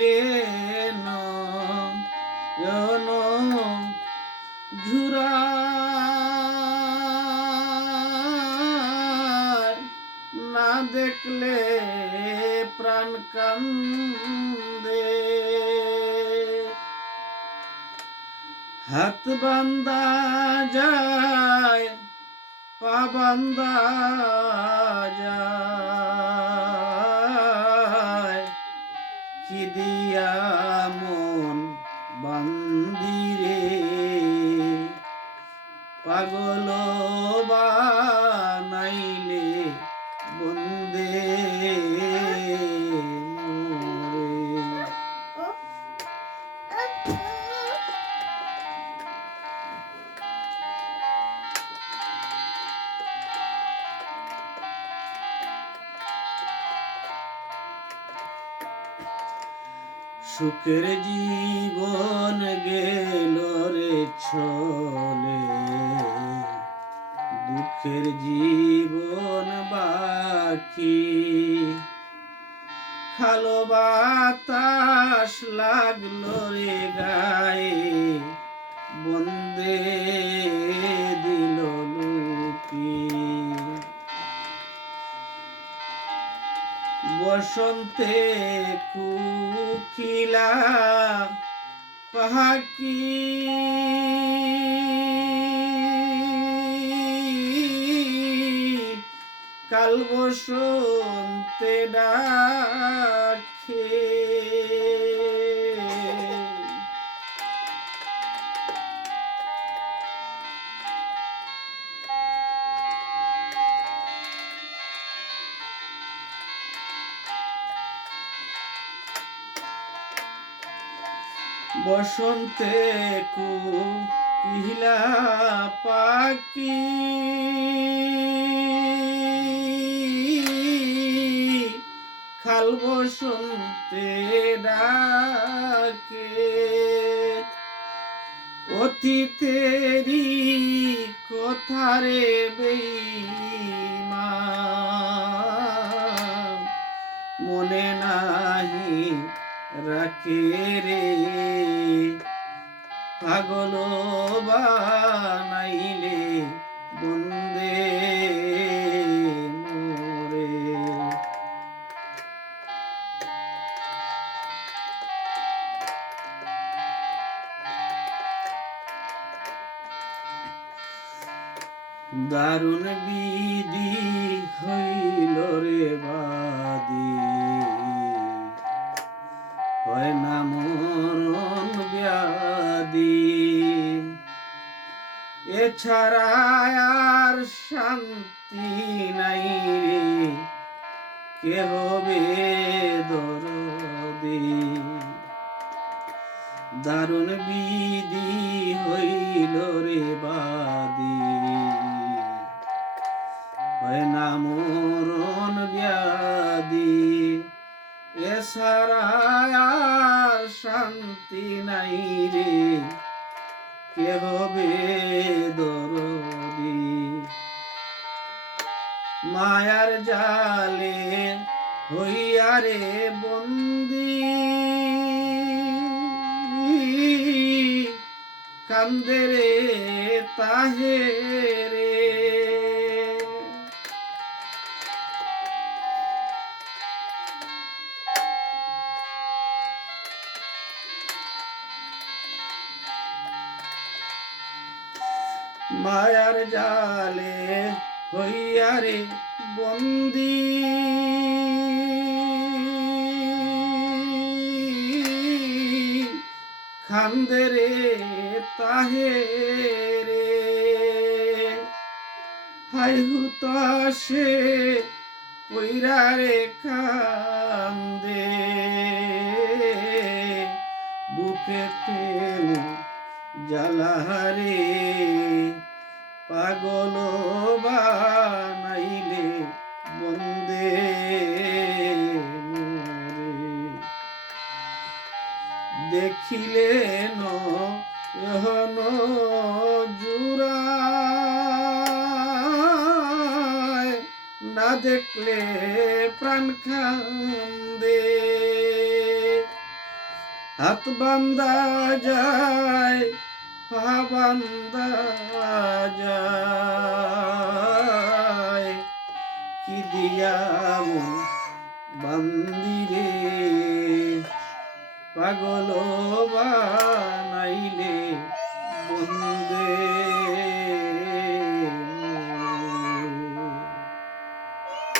দেখিলেন ঝুরা না দেখলে প্রাণ কান্দে। হাত বান্দা যায় পা বান্দা যায়। মন বান্দিরে পাগল বানাইলে বন্দে। সুখের জীবন গেল রে ছলে। দুঃখের জীবন বাকি। খালো বাতাস লাগল রে গায়ে। বন্দে বসন্তে কুকিলা পাহাকি। কাল বসন্তে ডাকে বসন্তে কুহিলা পাখি। খাল বসন্তে ডাকে। অতীতেরি কথারে বেইমান মনে নাহি রাখে রে। পাগল বানাইলে বন্দে দারুণ বিধি হইল রে বাদি। হয় না মরণ ব্যাধি। এছাড়া আর শান্তি নাই রে কে হবে দরদি দারুণ বিধি হইল রে বাদি। হয় না মরণ ব্যাধি। এছাড়া শান্তি নাই রে। কে হবে দরদি মায়ার জালে হইয়া রে বন্দি। কান্দে রে তাহে মায়ার জালে হইয়া রে বন্দি। খান্দে রে তাহে রে। হাই হুতাশে পইরা রে কান্দে। বুকে জ্বালাহারে পাগল বানাইলে বন্দে দেখিলে নহন জুড়ায় না দেখলে প্রাণ কান্দে। হাত বান্দা যায় পা বান্দা যায় কি দিয়াম বান্দিরে? পাগল বানাইলে বন্দে